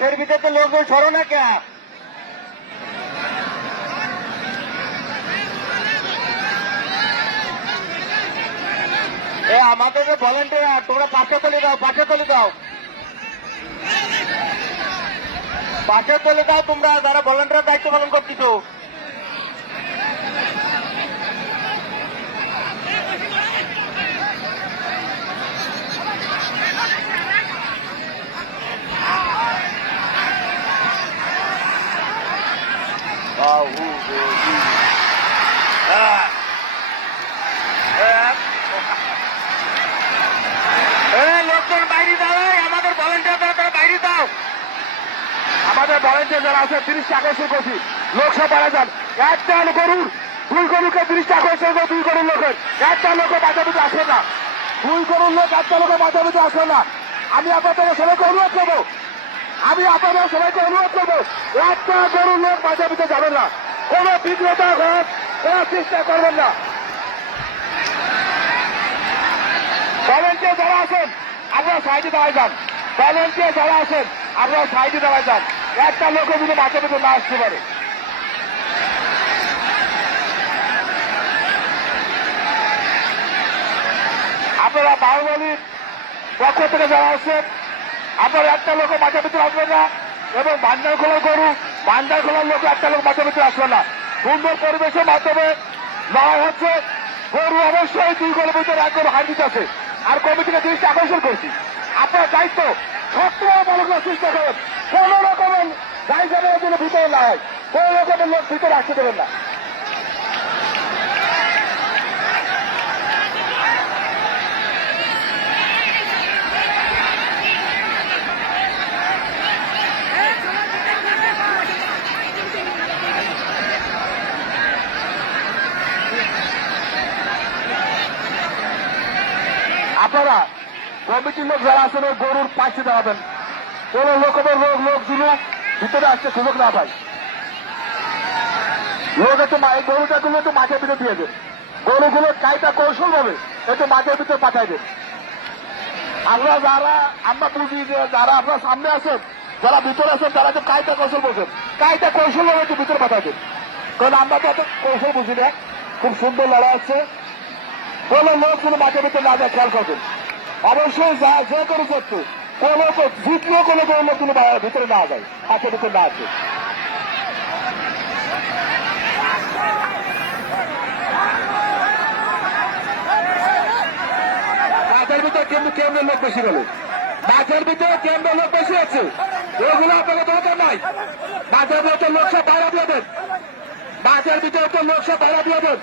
মাঠের ভিতরে তো লোকজন সরো না কে আমাদের ভলেন্টিয়ার তোমরা পাশে তলি দাও পাশে তলি দাও। পাশে তলে দাও তোমরা, যারা ভলেন্টিয়ার দায়িত্ব পালন করতেছ। লোকজন বাইরে দাও আমাদের ভলেন্টিয়ার যারা তারা বাইরে দাও আমাদের ভলেন্টিয়ার যারা আছে তিরিশটা আকর্ষণ করছি লোকসভায় যান একটা গরুর দুই গরুকে তিরিশটা আকর্ষণ করে দুই গরুর লোকের একটা লোক মাঝামাঝি আসবে না দুই গরুর লোক একটা লোকের মাঝামাঝি আসবে না আমি আপনাদের সবাইকে অনুরোধ করব আমি আপনাদের সবাইকে অনুরোধ করব একটা গরুর লোক মাঝামাঝি যাবেন না। কোনো বিক্রেতা ঘর করার চেষ্টা করবেন না। ভলেন্টিয়ার যারা আছেন, আপনারা সাইডে দাঁড়ায় যান। ভলেন্টিয়ার যারা আছেন, আপনারা সাইডে দাঁড়ায় যান। একটা লোকও যদি মাঝে মাঝে না আসতে পারে। আপনারা বাহুবলীর পক্ষ থেকে যারা আছেন আপনারা একটা লোক মাঝে ভিতরে আসবেন না। এবং বান্দার খোলা গরু, বান্দার খোলার লোক একটা লোক মাঝে ভিতরে আসবে না। সুন্দর পরিবেশের মাধ্যমে লড়াই হচ্ছে। গরু অবশ্যই দুই গরুর ভিতরে এক গরু হার আছে। আর কমিটিকে দৃষ্টি আকর্ষণ করছি। আপনার দায়িত্ব সবসময় ভালো করে চেষ্টা করেন। কোন রকমের গাইজানের ভিতরে না হয়। কোন রকমের লোক ভিতরে আসতে দেবেন না। আপনারা কমিটির লোক যারা আছেন ওই গরুর পাশে দাঁড়াবেন। কোন লোকের লোক লোক শুধু ভিতরে আসতে সুযোগ না পায় লোক একটু এই গরুটা গুলো একটু মাঠের ভিতরে দিয়ে দেন। গরুগুলো কাইটা কৌশল ভাবে একটু মাঠের ভিতরে পাঠাই দেন। আমরা যারা আমরা বুঝি যে যারা আপনার সামনে আছেন, যারা ভিতরে আছেন, তারা একটু কাইটা কৌশল বোঝেন। কাইটা কৌশল ভাবে একটু ভিতরে পাঠাই দেন। কারণ আমরা তো কৌশল বুঝি না। খুব সুন্দর লড়াই আছে কোন লোক কোনো মাঠের ভিতরে না যায় খেয়াল করবেন। অবশ্যই যা যে কোনো করতো কোন জিতলেও কোনো কোনো লোক কোনো ভিতরে না যায় মাঠের ভিতরে না আছে মাঠের ভিতরে কেন্দ্র কেন্দ্রের লোক বেশি বলে? মাঠের ভিতরে কেন্দ্রের লোক বেশি আছে? এগুলো আপনাকে দরকার নাই। মাঠের ভিতরে লোক সব বাইরে দিয়ে দেন। মাঠের ভিতরে তো লোক সব বাইরে দিয়ে দেন।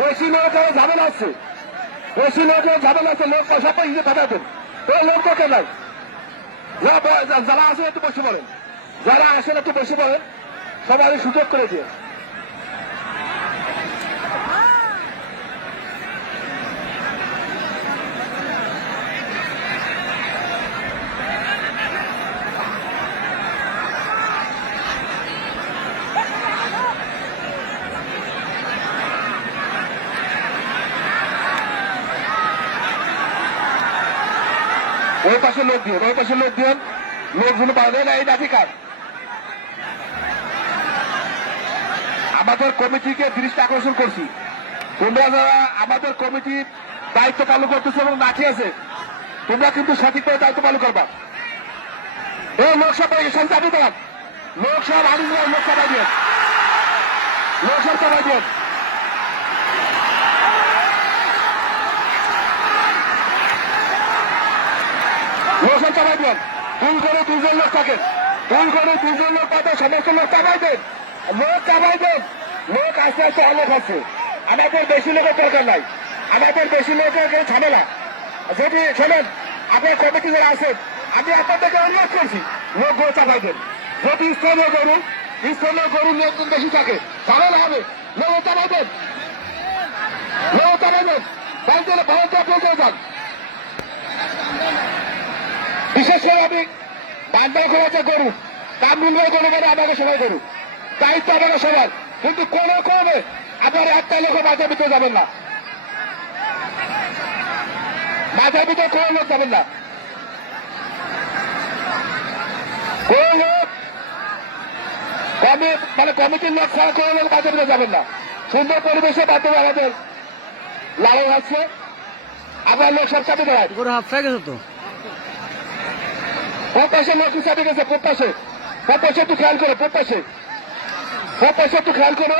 বেশি লোকের ঝামেলা আছে ঝামেলা আছে লোক পয়সা ইয়ে পাঠাতেন ওই লোক তো নাই। যারা আসেন একটু বসে পড়েন। যারা আসেন একটু বেশি পড়েন। সবাই সুযোগ করে দিয়ে ওই পাশে লোক দিয়ে ওই পাশে লোক দিয়ে লোকগুলো বাইরে না এই লাঠি কাজ আমাদের কমিটিকে দৃষ্টি আকর্ষণ করছি। তোমরা যারা আমাদের কমিটির দায়িত্ব পালন করতেছে এবং লাঠি আছে, তোমরা কিন্তু সঠিকভাবে দায়িত্ব পালন করবা। এই লোকসভা এসব চাবি দেন লোকসভা লোকসভা দিয়ে। লোকসভা সভা দিয়ে। লোকসভা চাপাই দেন। ভুল করে দুজন লোক থাকেন। ভুল করে দুজন লোক পাবে সমস্ত লোক চাপাই দেন। লোক চাপাই দেন। লোক আস্তে আস্তে অলোক হচ্ছে। আমাদের বেশি লোকের দরকার নাই। আমাদের বেশি লোকের ঝামেলা। যদি শোনেন, আপনার কমিটি যারা আছেন, আমি আপনাদেরকে অনুরোধ করছি লোকগুলো চাপাই দেন। যদি স্থানীয় গরু, স্থানীয় গরুর লোকজন বেশি থাকে, ঝামেলা হবে। লোক চাপাই দেন। লোক চাপাই দেন। বাড়িতে বাড়িতে পৌঁছে যান। বিশেষ করে আমি বান্দা যে গরু, কামরুল ভাই গরু করে আমাকে সবাই গরু। দায়িত্ব আমাকে সবার। কিন্তু কোনো ক্রমে আপনার একটা লোক মাঝে ভিতরে যাবেন না। মাঝে ভিতরে কোনো লোক যাবেন না। কোন লোক কমি মানে কমিটির লোক ছাড়া কোনো লোক বাজারে যাবেন না। সুন্দর পরিবেশে বাজারে আমাদের লালন আছে। আপনার লোক সব চাপে দাঁড়ায়। হাফ গেছে তো? প্রত্যাশে লোক চাপে গেছে প্রত্যাশে। প্রত্যাশে একটু খেয়াল করো প্রত্যাশে। প্রত্যাশে একটু খেয়াল করো।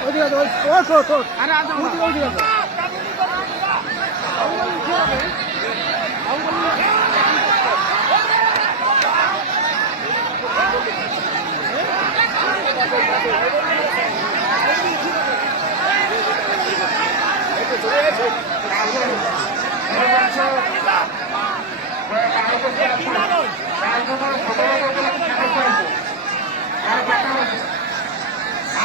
ওদিকে আছে, ওই- ওই তো, তো। ওদিকে, ওদিকে আছে।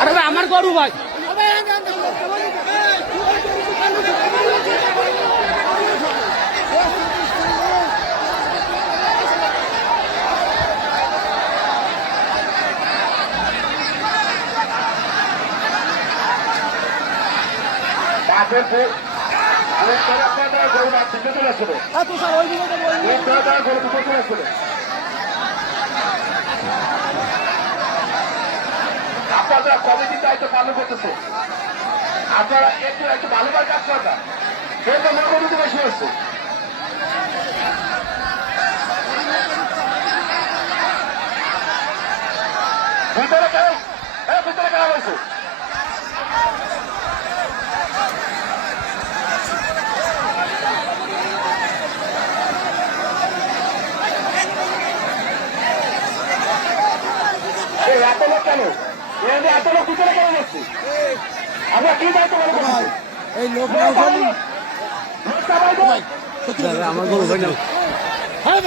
আরে ভাই আমার গরু ভাই। গরু মাছ দিতে চলে তারা গরু চলে আসছিল আপনারা কমিটির দায়িত্ব পালন করতেছে। আপনারা একটু একটু ভালোভাবে কাজ করেন তো কিন্তু মোটামুটি বেশি হচ্ছে। ভিতরে কেন কেন? এত লোক পিছনে কেন যাচ্ছে আমরা কি দায়িত্ব মনে এই লোক লোক চাপাই দেন। লোক চাপাই দেন। আমার গরু হয় না হ্যাঁ